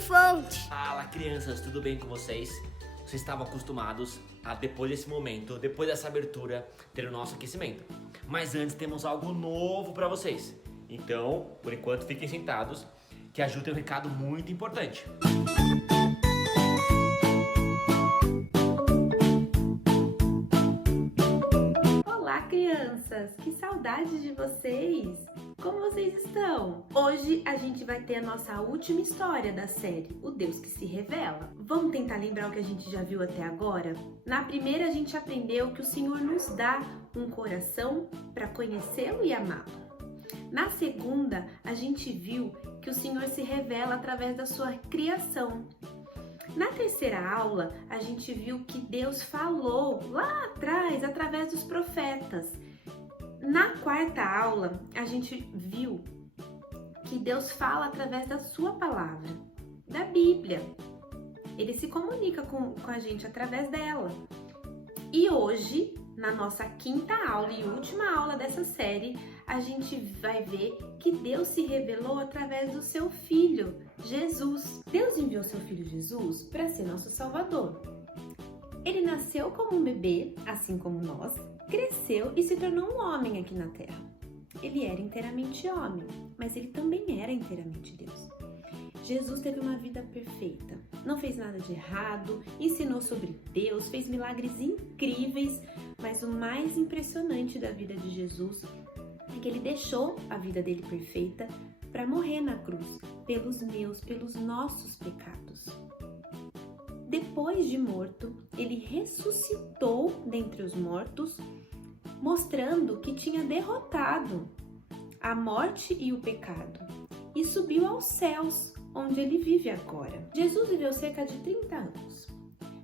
fonte. Fala, crianças, tudo bem com vocês? Vocês estavam acostumados a, depois desse momento, depois dessa abertura, ter o nosso aquecimento. Mas antes temos algo novo para vocês. Então, por enquanto, fiquem sentados, que a Ju tem um recado muito importante. Olá, crianças! Que saudade de vocês! Como vocês estão? Hoje a gente vai ter a nossa última história da série, O Deus que se Revela. Vamos tentar lembrar o que a gente já viu até agora? Na primeira a gente aprendeu que o Senhor nos dá um coração para conhecê-lo e amá-lo. Na segunda, a gente viu que o Senhor se revela através da sua criação. Na terceira aula, a gente viu que Deus falou lá atrás através dos profetas. Na quarta aula, a gente viu que Deus fala através da sua palavra, da Bíblia. Ele se comunica com a gente através dela. E hoje, na nossa quinta aula e última aula dessa série, a gente vai ver que Deus se revelou através do seu Filho, Jesus. Deus enviou seu Filho Jesus para ser nosso Salvador. Ele nasceu como um bebê, assim como nós, cresceu e se tornou um homem aqui na Terra. Ele era inteiramente homem, mas ele também era inteiramente Deus. Jesus teve uma vida perfeita, não fez nada de errado, ensinou sobre Deus, fez milagres incríveis, mas o mais impressionante da vida de Jesus é que ele deixou a vida dele perfeita para morrer na cruz, pelos nossos pecados. Depois de morto, ele ressuscitou dentre os mortos, mostrando que tinha derrotado a morte e o pecado e subiu aos céus, onde ele vive agora. Jesus viveu cerca de 30 anos.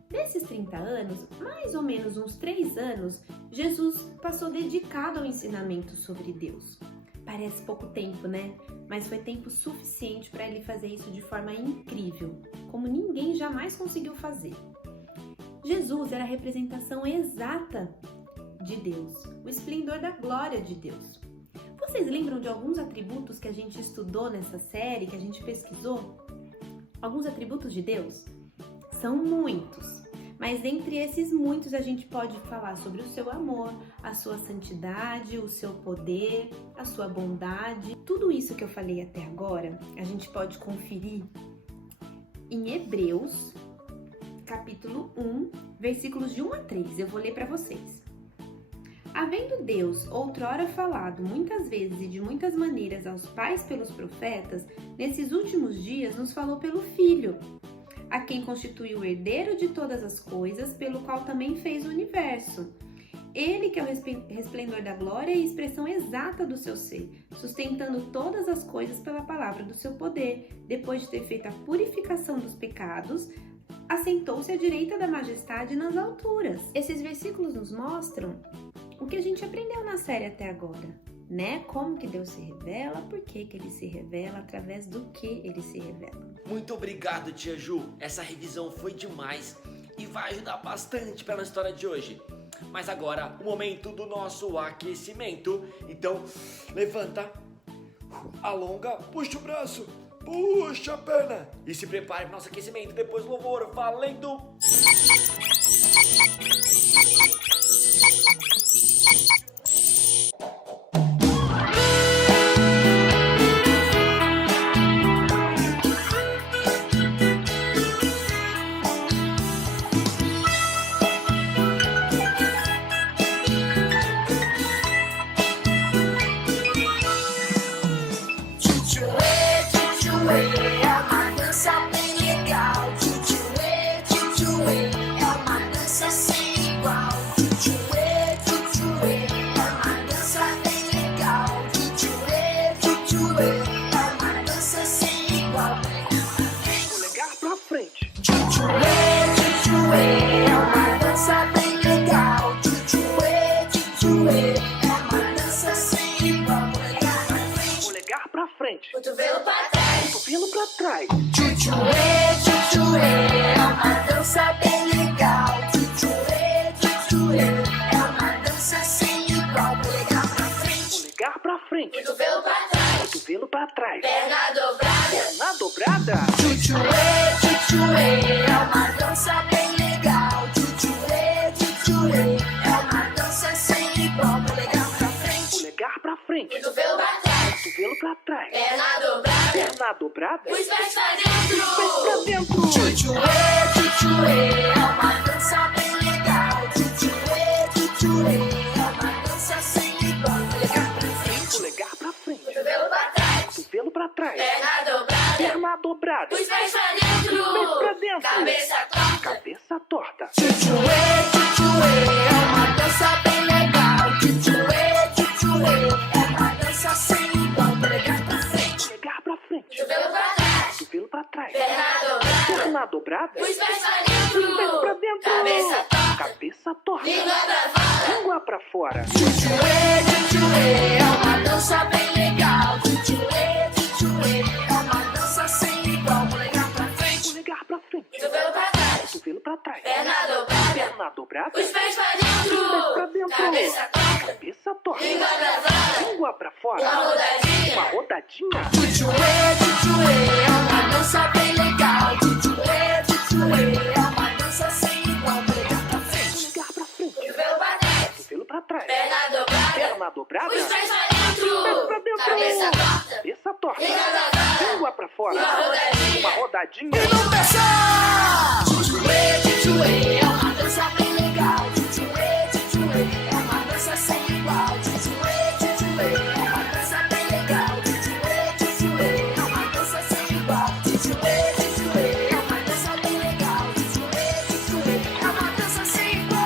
Desses 30 anos, mais ou menos uns 3 anos, Jesus passou dedicado ao ensinamento sobre Deus. Parece pouco tempo, né? Mas foi tempo suficiente para ele fazer isso de forma incrível, como ninguém jamais conseguiu fazer. Jesus era a representação exata de Deus, o esplendor da glória de Deus. Vocês lembram de alguns atributos que a gente estudou nessa série, que a gente pesquisou? Alguns atributos de Deus? São muitos. Mas entre esses muitos a gente pode falar sobre o seu amor, a sua santidade, o seu poder, a sua bondade. Tudo isso que eu falei até agora, a gente pode conferir em Hebreus, capítulo 1, versículos de 1 a 3. Eu vou ler para vocês. Havendo Deus outrora falado muitas vezes e de muitas maneiras aos pais pelos profetas, nesses últimos dias nos falou pelo Filho, a quem constituiu o herdeiro de todas as coisas, pelo qual também fez o universo. Ele que é o resplendor da glória e a expressão exata do seu ser, sustentando todas as coisas pela palavra do seu poder, depois de ter feito a purificação dos pecados, assentou-se à direita da majestade nas alturas. Esses versículos nos mostram o que a gente aprendeu na série até agora, né? Como que Deus se revela, por que ele se revela, através do que ele se revela. Muito obrigado, tia Ju. Essa revisão foi demais e vai ajudar bastante pela história de hoje. Mas agora, o momento do nosso aquecimento. Então, levanta, alonga, puxa o braço, puxa a perna e se prepare para o nosso aquecimento. Depois do louvor, valendo! Cotovelo pra trás, cotovelo pra trás. Tchutchuê, é uma dança bem legal. Tchutchuê, é uma dança sem igual. Polegar pra frente, cotovelo pra trás, cotovelo pra trás. perna dobrada, Perna dobrada. Tchutchuê, dentro. Tchutchuê, é uma dança bem legal. Tchutchuê, é uma dança sem igual. Polegar pra frente, Polegar pra frente. cotovelo pra trás, Cotovelo pra trás. perna dobrada, Perna dobrada. os pés pra Pés pra dentro, dentro. cabeça torta. Cabeça torta. Tchutchuê, é uma dança bem legal. Tchutchuê, é uma dança sem igual. Polegar pra frente, Polegar pra frente. cotovelo pra trás, Cotovelo pra trás. perna dobrada, Perna dobrada. os pés pra Pés pra dentro, dentro. cabeça torta, Cabeça torta. língua pra fora. Língua pra fora. Tchutchuê, é uma dança bem legal. Tchutchuê, é uma dança sem igual. Polegar pra frente, Polegar pra frente. cotovelo pra trás, Cotovelo pra trás. perna dobrada, Perna dobrada. os pés pra Pés pra dentro, dentro. cabeça torta, Cabeça torta. língua pra fora. Língua pra Uma fora. Uma rodadinha. rodadinha. Tchutchuê, é uma dança bem legal. Tchutchuê, é uma dança sem igual. Polegar pra frente, Polegar pra frente. cotovelo pra trás, Cotovelo pra trás. perna dobrada, Perna dobrada. os pés pra Pés pra dentro, dentro. cabeça torta, Cabeça torta. língua pra fora. Língua pra fora. Uma rodadinha. Uma rodadinha. Tchutchuê, é uma dança bem legal. Tchutchuê, é uma dança sem igual. Tchutchuê, é uma dança bem legal. Tchutchuê, é uma dança sem igual. Tchutchuê, é uma dança bem legal. Tchutchuê, é uma dança sem igual.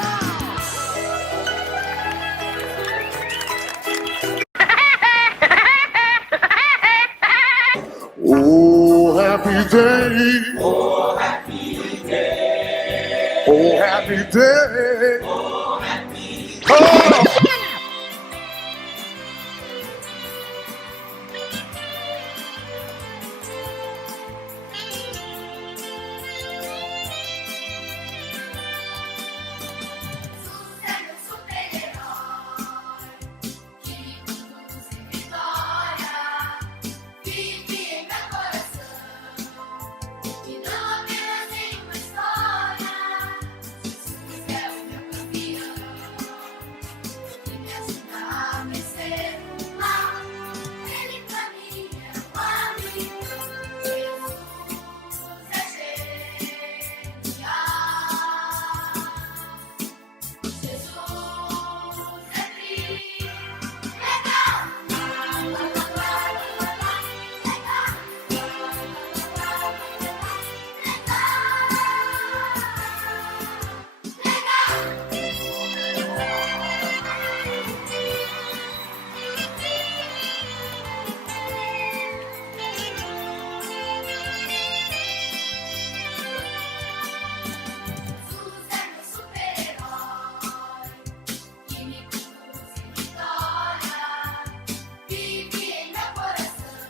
Oh, happy day. Oh, happy day. Oh, happy day. Oh, happy day. É meu super-herói que me conduz em vitória. Vive em meu coração e não apenas em uma história. Jesus é o meu campeão que me ajuda a vencer o mal. Ele pra mim é um amigo. Jesus é genial. Jesus é tri, Jesus é meu super-herói que me conduz em vitória. Vive em meu coração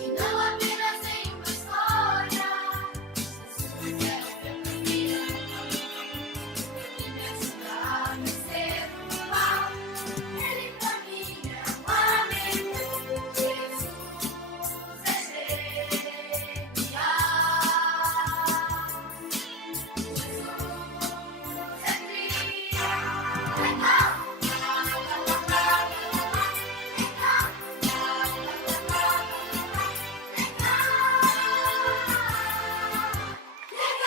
e não apenas em uma história. Jesus é o meu campeão que me ajuda a vencer o mal. Ele pra mim é um amigo. Jesus é genial.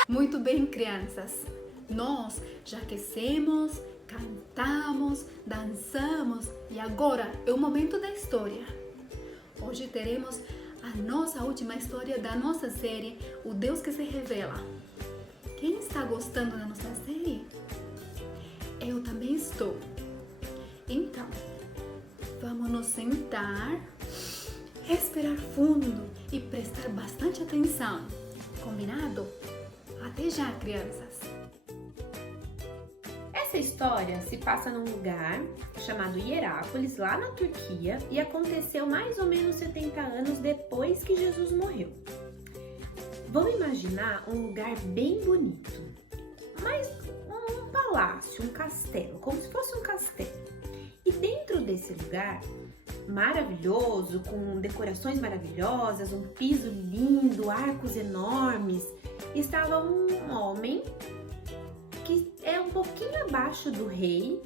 Muito bem, crianças. Nós já aquecemos, cantamos, dançamos e agora é o momento da história. Hoje teremos a nossa última história da nossa série, O Deus que se Revela. Quem está gostando da nossa série? Eu também estou. Então, vamos nos sentar, respirar fundo e prestar bastante atenção. Combinado? Até já, crianças! Essa história se passa num lugar chamado Hierápolis, lá na Turquia, e aconteceu mais ou menos 70 anos depois que Jesus morreu. Vamos imaginar um lugar bem bonito, mas um palácio, um castelo, como se fosse um castelo. E dentro desse lugar maravilhoso, com decorações maravilhosas, um piso lindo, arcos enormes, estava um homem que é um pouquinho abaixo do rei.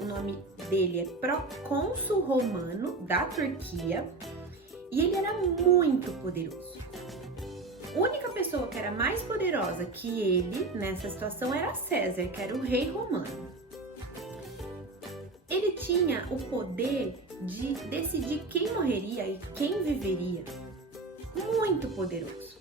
O nome dele é procônsul romano da Turquia e ele era muito poderoso. A única pessoa que era mais poderosa que ele nessa situação era César, que era o rei romano. Ele tinha o poder de decidir quem morreria e quem viveria. Muito poderoso.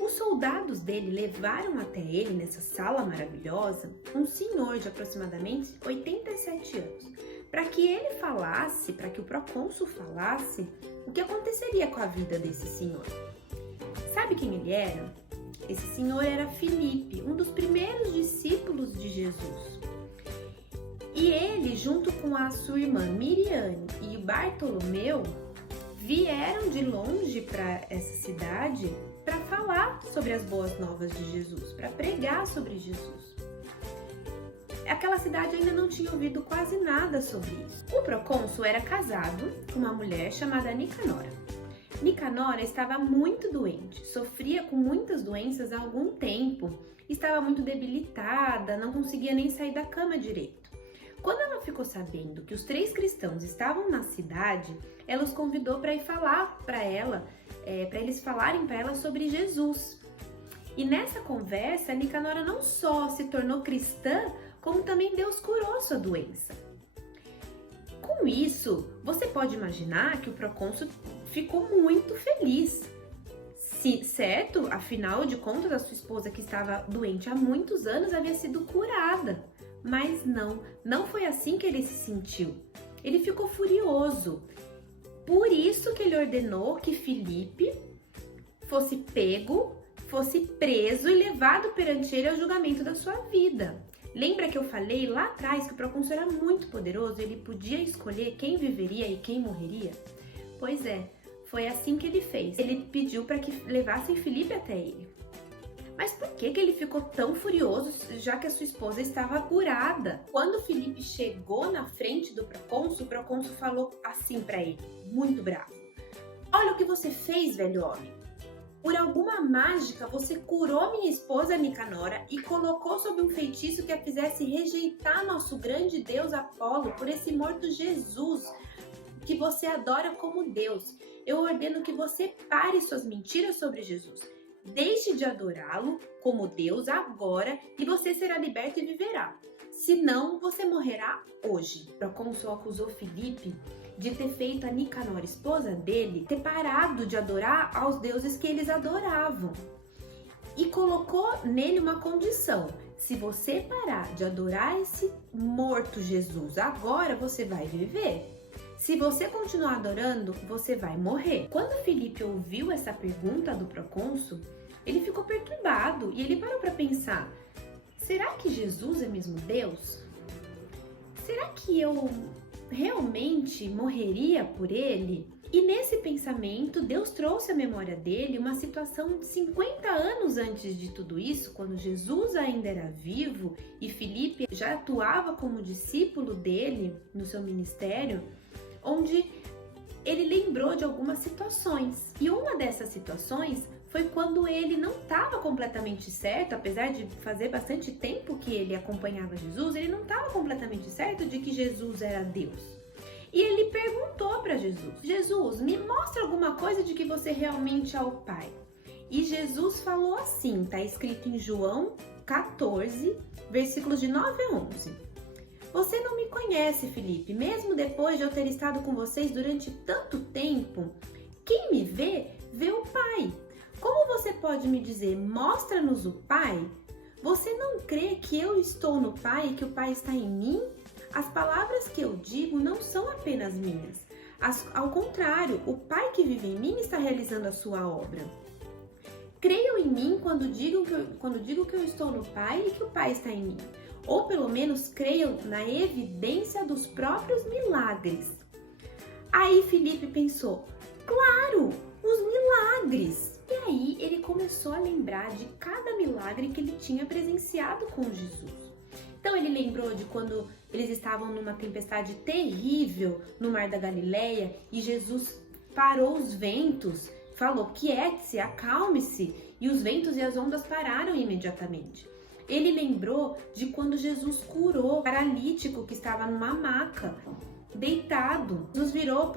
Os soldados dele levaram até ele, nessa sala maravilhosa, um senhor de aproximadamente 87 anos, para que ele falasse, para que o procônsul falasse, o que aconteceria com a vida desse senhor. Sabe quem ele era? Esse senhor era Filipe, um dos primeiros discípulos de Jesus. E ele, junto com a sua irmã Miriane e Bartolomeu, vieram de longe para essa cidade para falar sobre as boas novas de Jesus, para pregar sobre Jesus. Aquela cidade ainda não tinha ouvido quase nada sobre isso. O procônsul era casado com uma mulher chamada Nicanora. Nicanora estava muito doente, sofria com muitas doenças há algum tempo, estava muito debilitada, não conseguia nem sair da cama direito. Quando ela ficou sabendo que os 3 cristãos estavam na cidade, ela os convidou para ir falar para ela, para eles falarem para ela sobre Jesus. E nessa conversa, Nicanora não só se tornou cristã, como também Deus curou sua doença. Com isso, você pode imaginar que o procônsul ficou muito feliz. Certo? Afinal de contas, a sua esposa, que estava doente há muitos anos, havia sido curada. Mas não foi assim que ele se sentiu. Ele ficou furioso. Por isso que ele ordenou que Filipe fosse pego, fosse preso e levado perante ele ao julgamento da sua vida. Lembra que eu falei lá atrás que o procônsul era muito poderoso, ele podia escolher quem viveria e quem morreria? Pois é, foi assim que ele fez. Ele pediu para que levassem Filipe até ele. Mas por que ele ficou tão furioso, já que a sua esposa estava curada? Quando Filipe chegou na frente do procônsul, o procônsul falou assim para ele, muito bravo: "Olha o que você fez, velho homem. Por alguma mágica, você curou minha esposa Nicanora e colocou sob um feitiço que a fizesse rejeitar nosso grande Deus Apolo por esse morto Jesus, que você adora como Deus. Eu ordeno que você pare suas mentiras sobre Jesus. Deixe de adorá-lo como Deus agora e você será liberto e viverá. Senão, você morrerá hoje." O procônsul acusou Filipe de ter feito a Nicanora, esposa dele, ter parado de adorar aos deuses que eles adoravam. E colocou nele uma condição: se você parar de adorar esse morto Jesus agora, você vai viver. Se você continuar adorando, você vai morrer. Quando Filipe ouviu essa pergunta do procônsul, ele ficou perturbado e ele parou para pensar: será que Jesus é mesmo Deus? Será que eu realmente morreria por ele? E nesse pensamento, Deus trouxe à memória dele uma situação de 50 anos antes de tudo isso, quando Jesus ainda era vivo e Filipe já atuava como discípulo dele no seu ministério, onde ele lembrou de algumas situações. E uma dessas situações foi quando ele não estava completamente certo, apesar de fazer bastante tempo que ele acompanhava Jesus, ele não estava completamente certo de que Jesus era Deus. E ele perguntou para Jesus: "Jesus, me mostra alguma coisa de que você realmente é o Pai." E Jesus falou assim, está escrito em João 14, versículos de 9 a 11. "Você não me conhece, Filipe, mesmo depois de eu ter estado com vocês durante tanto tempo. Quem me vê, vê o Pai. Como você pode me dizer, mostra-nos o Pai? Você não crê que eu estou no Pai e que o Pai está em mim? As palavras que eu digo não são apenas minhas. Ao contrário, o Pai que vive em mim está realizando a sua obra. Creiam em mim quando digo que eu estou no Pai e que o Pai está em mim. Ou pelo menos creiam na evidência dos próprios milagres." Aí Filipe pensou: claro, os milagres! E aí ele começou a lembrar de cada milagre que ele tinha presenciado com Jesus. Então ele lembrou de quando eles estavam numa tempestade terrível no Mar da Galileia e Jesus parou os ventos, falou: "Quiete-se, acalme-se", e os ventos e as ondas pararam imediatamente. Ele lembrou de quando Jesus curou o paralítico que estava numa maca, deitado. Jesus virou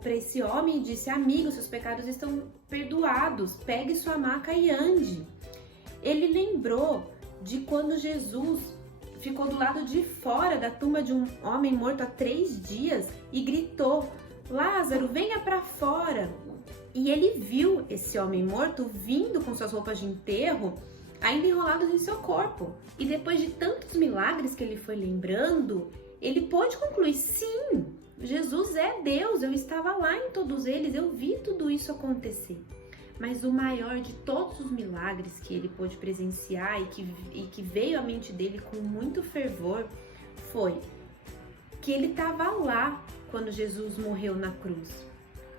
para esse homem e disse: "Amigo, seus pecados estão perdoados, pegue sua maca e ande. Ele lembrou de quando Jesus ficou do lado de fora da tumba de um homem morto há 3 dias e gritou: Lázaro, venha para fora. E ele viu esse homem morto vindo com suas roupas de enterro ainda enrolados em seu corpo. E depois de tantos milagres que ele foi lembrando, ele pôde concluir: sim, Jesus é Deus, eu estava lá em todos eles, eu vi tudo isso acontecer. Mas o maior de todos os milagres que ele pôde presenciar e que veio à mente dele com muito fervor foi que ele estava lá quando Jesus morreu na cruz.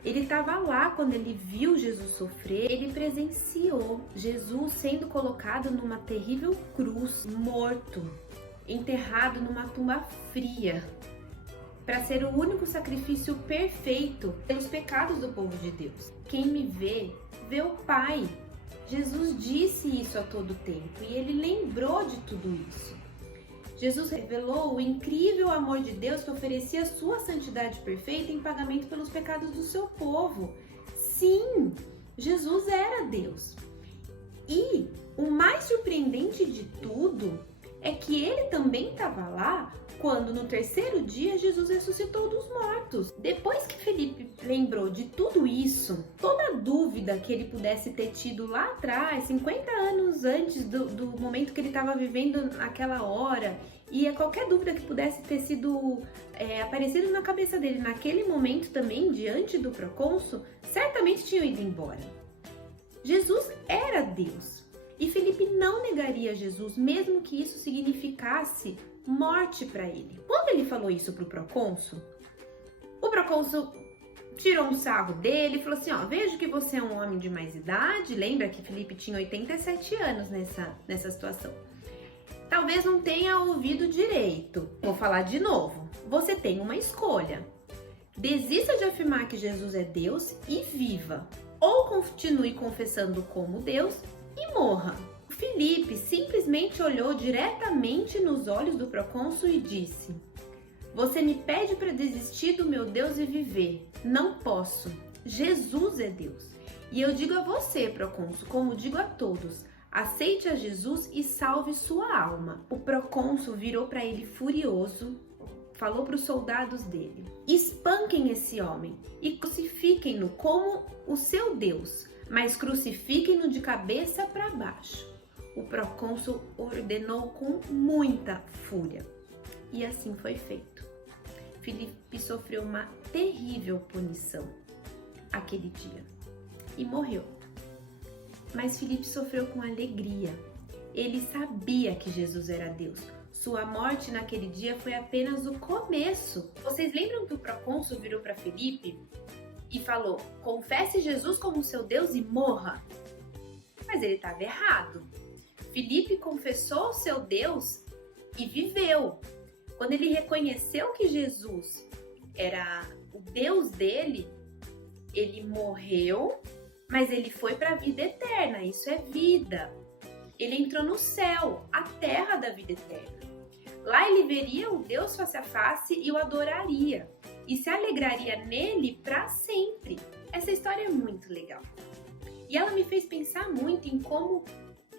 Ele estava lá quando ele viu Jesus sofrer, ele presenciou Jesus sendo colocado numa terrível cruz, morto, enterrado numa tumba fria, para ser o único sacrifício perfeito pelos pecados do povo de Deus. Quem me vê, vê o Pai. Jesus disse isso a todo tempo e ele lembrou de tudo isso. Jesus revelou o incrível amor de Deus que oferecia sua santidade perfeita em pagamento pelos pecados do seu povo. Sim, Jesus era Deus. E o mais surpreendente de tudo é que ele também estava lá quando no 3º dia Jesus ressuscitou dos mortos. Depois que Felipe lembrou de tudo isso, toda dúvida que ele pudesse ter tido lá atrás, 50 anos antes do momento que ele estava vivendo naquela hora, e qualquer dúvida que pudesse ter sido aparecido na cabeça dele naquele momento também, diante do procônsul, certamente tinha ido embora. Jesus era Deus. E Felipe não negaria Jesus, mesmo que isso significasse morte para ele. Quando ele falou isso pro procônsul, o procônsul tirou um sarro dele e falou assim: vejo que você é um homem de mais idade. Lembra que Felipe tinha 87 anos nessa situação. Talvez não tenha ouvido direito. Vou falar de novo. Você tem uma escolha. Desista de afirmar que Jesus é Deus e viva. Ou continue confessando como Deus e morra. Felipe simplesmente olhou diretamente nos olhos do procônsul e disse: Você me pede para desistir do meu Deus e viver. Não posso. Jesus é Deus. E eu digo a você, procônsul, como digo a todos: aceite a Jesus e salve sua alma. O procônsul virou para ele furioso, falou para os soldados dele: espanquem esse homem e crucifiquem-no como o seu Deus, mas crucifiquem-no de cabeça para baixo. O procônsul ordenou com muita fúria. E assim foi feito. Felipe sofreu uma terrível punição aquele dia e morreu. Mas Felipe sofreu com alegria. Ele sabia que Jesus era Deus. Sua morte naquele dia foi apenas o começo. Vocês lembram que o procônsul virou para Felipe e falou: confesse Jesus como seu Deus e morra? Mas ele estava errado. Felipe confessou o seu Deus e viveu. Quando ele reconheceu que Jesus era o Deus dele, ele morreu, mas ele foi para a vida eterna. Isso é vida. Ele entrou no céu, a terra da vida eterna. Lá ele veria o Deus face a face e o adoraria. E se alegraria nele para sempre. Essa história é muito legal. E ela me fez pensar muito em como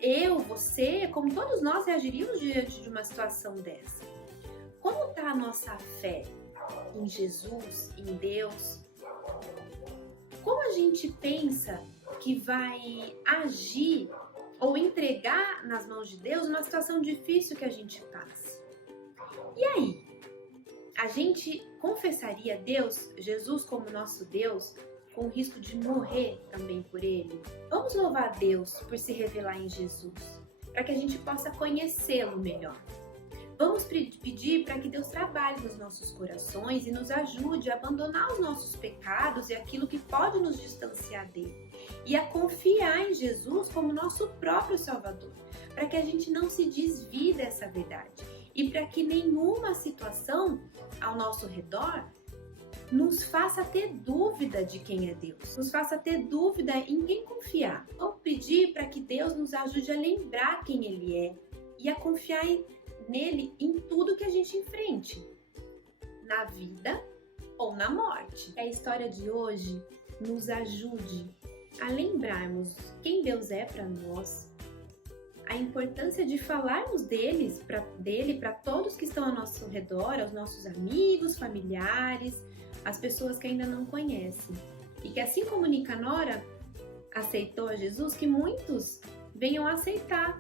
eu, você, como todos nós reagiríamos diante de uma situação dessa. Como está a nossa fé em Jesus, em Deus? Como a gente pensa que vai agir ou entregar nas mãos de Deus uma situação difícil que a gente passa? E aí? A gente confessaria Deus, Jesus como nosso Deus, com o risco de morrer também por Ele? Vamos louvar a Deus por se revelar em Jesus, para que a gente possa conhecê-lo melhor. Vamos pedir para que Deus trabalhe nos nossos corações e nos ajude a abandonar os nossos pecados e aquilo que pode nos distanciar dele, e a confiar em Jesus como nosso próprio Salvador, para que a gente não se desvie dessa verdade e para que nenhuma situação ao nosso redor nos faça ter dúvida de quem é Deus, nos faça ter dúvida em quem confiar. Vamos pedir para que Deus nos ajude a lembrar quem Ele é e a confiar nele em tudo que a gente enfrente, na vida ou na morte. Que a história de hoje nos ajude a lembrarmos quem Deus é para nós, a importância de falarmos dele para todos que estão ao nosso redor, aos nossos amigos, familiares, as pessoas que ainda não conhecem. E que assim como Nicanora aceitou a Jesus, que muitos venham aceitar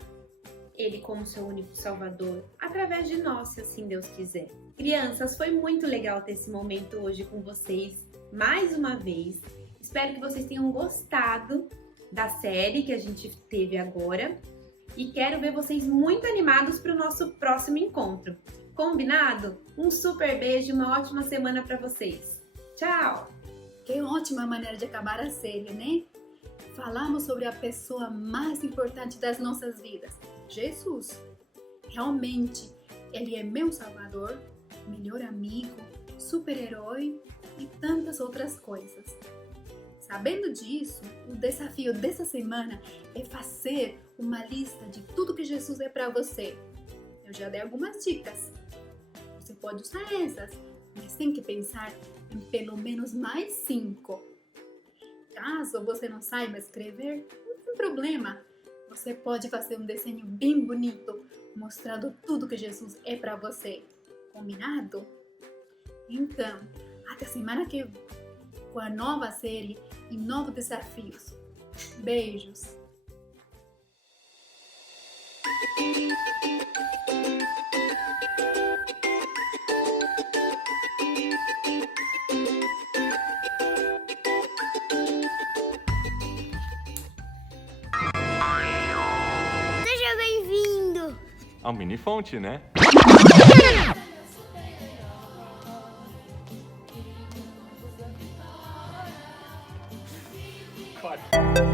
Ele como seu único Salvador, através de nós, se assim Deus quiser. Crianças, foi muito legal ter esse momento hoje com vocês, mais uma vez. Espero que vocês tenham gostado da série que a gente teve agora e quero ver vocês muito animados para o nosso próximo encontro. Combinado? Um super beijo e uma ótima semana para vocês. Tchau! Que ótima maneira de acabar a série, né? Falamos sobre a pessoa mais importante das nossas vidas, Jesus. Realmente, Ele é meu Salvador, melhor amigo, super-herói e tantas outras coisas. Sabendo disso, o desafio dessa semana é fazer uma lista de tudo que Jesus é para você. Eu já dei algumas dicas. Você pode usar essas, mas tem que pensar em pelo menos mais 5. Caso você não saiba escrever, não tem problema. Você pode fazer um desenho bem bonito, mostrando tudo que Jesus é para você. Combinado? Então, até semana que vem, com a nova série e novos desafios. Beijos! Seja bem-vindo! Ao Mini Fonte, né? Claro.